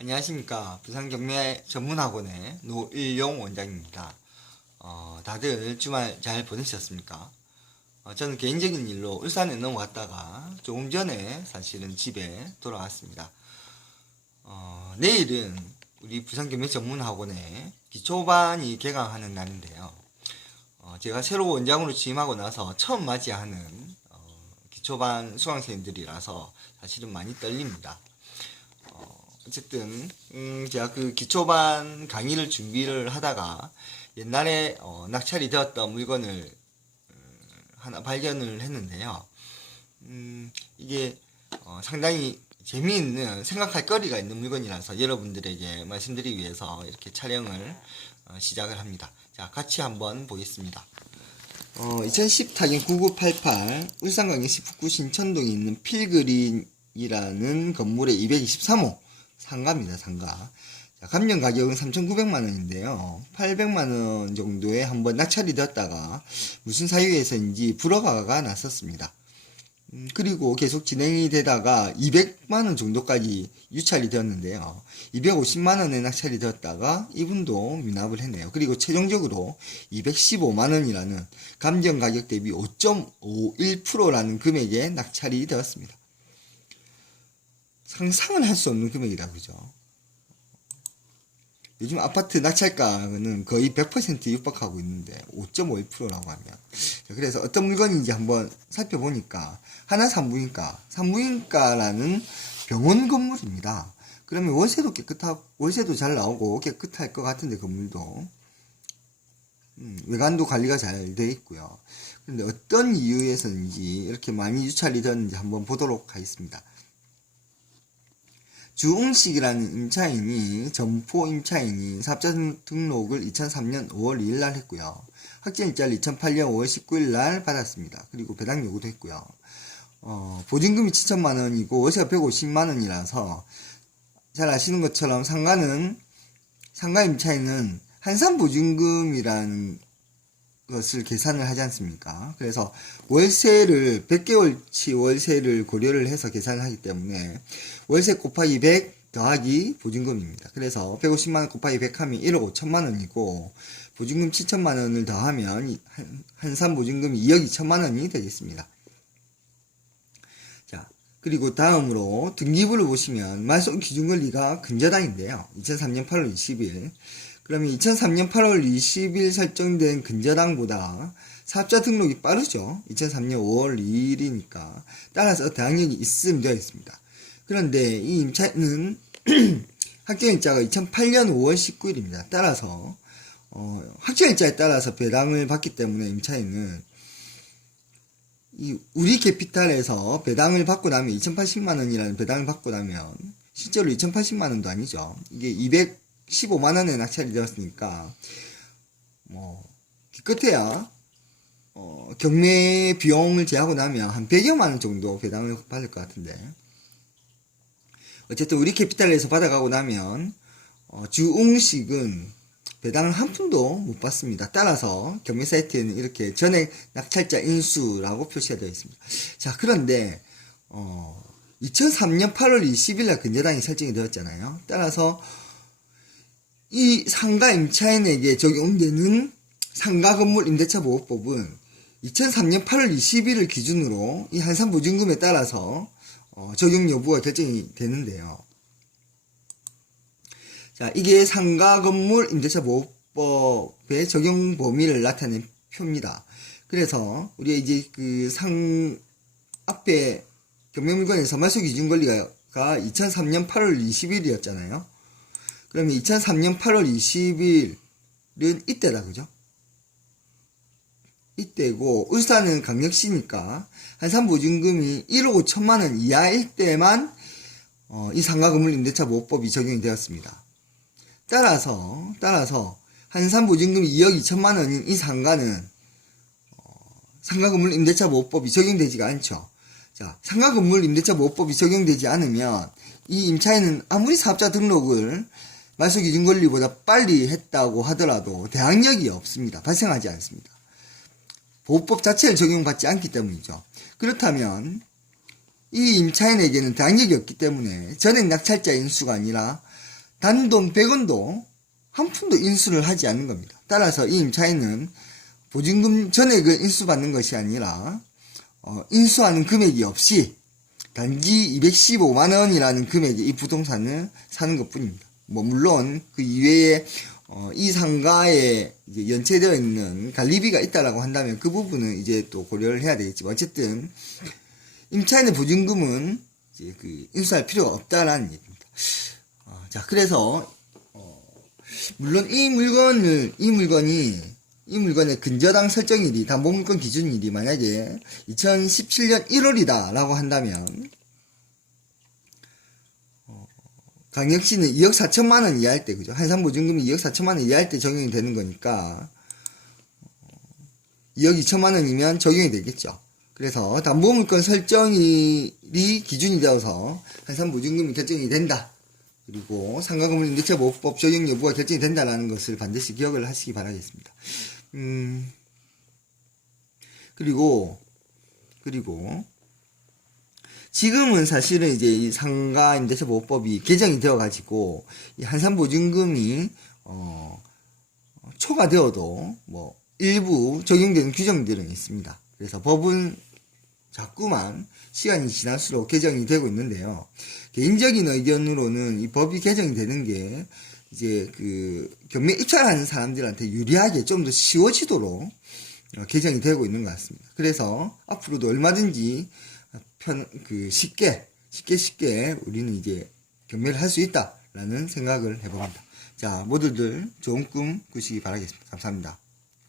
안녕하십니까. 부산경매 전문학원의 노일용 원장입니다. 다들 주말 잘 보내셨습니까? 저는 개인적인 일로 울산에 넘어갔다가 조금 전에 사실은 집에 돌아왔습니다. 내일은 우리 부산경매 전문학원의 기초반이 개강하는 날인데요. 제가 새로 원장으로 취임하고 나서 처음 맞이하는 기초반 수강생들이라서 사실은 많이 떨립니다. 어쨌든 제가 그 기초반 강의를 준비를 하다가 옛날에 낙찰이 되었던 물건을 하나 발견을 했는데요. 이게 상당히 재미있는 생각할 거리가 있는 물건이라서 여러분들에게 말씀드리기 위해서 이렇게 촬영을 시작을 합니다. 자, 같이 한번 보겠습니다. 2010 타경 9988 울산광역시 북구 신천동에 있는 필그린이라는 건물의 223호 상가입니다. 상가. 자, 감정 가격은 3,900만원인데요. 800만원 정도에 한번 낙찰이 되었다가 무슨 사유에서인지 불허가가 났었습니다. 그리고 계속 진행이 되다가 200만원 정도까지 유찰이 되었는데요. 250만원에 낙찰이 되었다가 이분도 미납을 했네요. 그리고 최종적으로 215만원이라는 감정 가격 대비 5.51%라는 금액에 낙찰이 되었습니다. 상상을 할 수 없는 금액이다, 그죠? 요즘 아파트 낙찰가는 거의 100% 육박하고 있는데 5.51%라고 하면, 그래서 어떤 물건인지 한번 살펴보니까 하나 산부인과라는 병원 건물입니다. 그러면 월세도 잘 나오고 깨끗할 것 같은데, 건물도 외관도 관리가 잘 되어 있고요. 그런데 어떤 이유에서인지 이렇게 많이 유찰이 되었는지 한번 보도록 하겠습니다. 주웅식이라는 임차인이 점포 임차인이 사업자 등록을 2003년 5월 2일 날 했고요. 확정일자를 2008년 5월 19일 날 받았습니다. 그리고 배당 요구도 했고요. 보증금이 7천만 원이고 월세가 150만 원이라서 잘 아시는 것처럼 상가 임차인은 한산보증금이라는 것을 계산을 하지 않습니까? 그래서 월세를 100개월치 월세를 고려를 해서 계산을 하기 때문에 월세 곱하기 100 더하기 보증금입니다. 그래서 150만원 곱하기 100 하면 1억 5천만원이고 보증금 7천만원을 더하면 한산 보증금이 2억 2천만원이 되겠습니다. 자, 그리고 다음으로 등기부를 보시면 말소 기준권리가 근저당인데요. 2003년 8월 20일 그러면 2003년 8월 20일 설정된 근저당보다 사업자 등록이 빠르죠. 2003년 5월 2일이니까. 따라서 대항력이 있음 되어 있습니다. 그런데 이 임차인은 확정일자가 2008년 5월 19일입니다. 따라서 확정일자에 따라서 배당을 받기 때문에 임차인은 이 우리 캐피탈에서 배당을 받고 나면 2080만원이라는 배당을 받고 나면 실제로 2080만원도 아니죠. 이게 215만원에 낙찰이 되었으니까 기껏해야 경매 비용을 제하고 나면 한 100여만원 정도 배당을 받을 것 같은데, 어쨌든 우리 캐피탈에서 받아가고 나면 주웅식은 배당을 한 푼도 못 받습니다. 따라서 경매 사이트에는 이렇게 전액 낙찰자 인수라고 표시가 되어 있습니다. 자, 그런데 2003년 8월 20일 날 근저당이 설정이 되었잖아요. 따라서 이 상가 임차인에게 적용되는 상가건물임대차보호법은 2003년 8월 20일을 기준으로 이 한산보증금에 따라서 적용 여부가 결정이 되는데요. 자, 이게 상가건물임대차보호법의 적용 범위를 나타낸 표입니다. 그래서 우리가 이제 앞에 경매물건에서 말소기준권리가 2003년 8월 20일이었잖아요. 그러면 2003년 8월 20일은 이때다, 그죠? 이때고, 울산은 강력시니까 한산보증금이 1억 5천만원 이하일 때만 이 상가건물 임대차보호법이 적용이 되었습니다. 따라서 한산보증금이 2억 2천만원인 이 상가는 상가건물 임대차보호법이 적용되지가 않죠. 자, 상가건물 임대차보호법이 적용되지 않으면 이 임차인은 아무리 사업자 등록을 말소기준권리보다 빨리 했다고 하더라도 대항력이 없습니다. 발생하지 않습니다. 보호법 자체를 적용받지 않기 때문이죠. 그렇다면 이 임차인에게는 대항력이 없기 때문에 전액 낙찰자 인수가 아니라 단돈 100원도 한 푼도 인수를 하지 않는 겁니다. 따라서 이 임차인은 보증금 전액을 인수받는 것이 아니라 인수하는 금액이 없이 단지 215만원이라는 금액의 이 부동산을 사는 것 뿐입니다. 뭐 물론 그 이외에 이 상가에 이제 연체되어 있는 관리비가 있다라고 한다면 그 부분은 이제 또 고려를 해야 되겠지만 어쨌든 임차인의 보증금은 이제 그 인수할 필요가 없다라는 얘기입니다. 자, 그래서 물론 이 물건의 근저당 설정일이 담보물건 기준일이 만약에 2017년 1월이다 라고 한다면 강력시는 2억 4천만 원 이하일 때, 그죠? 한산보증금이 2억 4천만 원 이하일 때 적용이 되는 거니까 2억 2천만 원이면 적용이 되겠죠. 그래서 담보물건 설정일이 기준이 되어서 한산보증금이 결정이 된다. 그리고 상가건물 임대차보호법 적용 여부가 결정이 된다라는 것을 반드시 기억을 하시기 바라겠습니다. 그리고 지금은 사실은 이제 이 상가 임대차보호법이 개정이 되어가지고 이 한산보증금이 초과되어도 뭐 일부 적용되는 규정들은 있습니다. 그래서 법은 자꾸만 시간이 지날수록 개정이 되고 있는데요. 개인적인 의견으로는 이 법이 개정이 되는 게 이제 그 경매 입찰하는 사람들한테 유리하게 좀 더 쉬워지도록 개정이 되고 있는 것 같습니다. 그래서 앞으로도 얼마든지 쉽게 우리는 이제 경매를 할 수 있다라는 생각을 해봅니다. 자, 모두들 좋은 꿈 꾸시기 바라겠습니다. 감사합니다.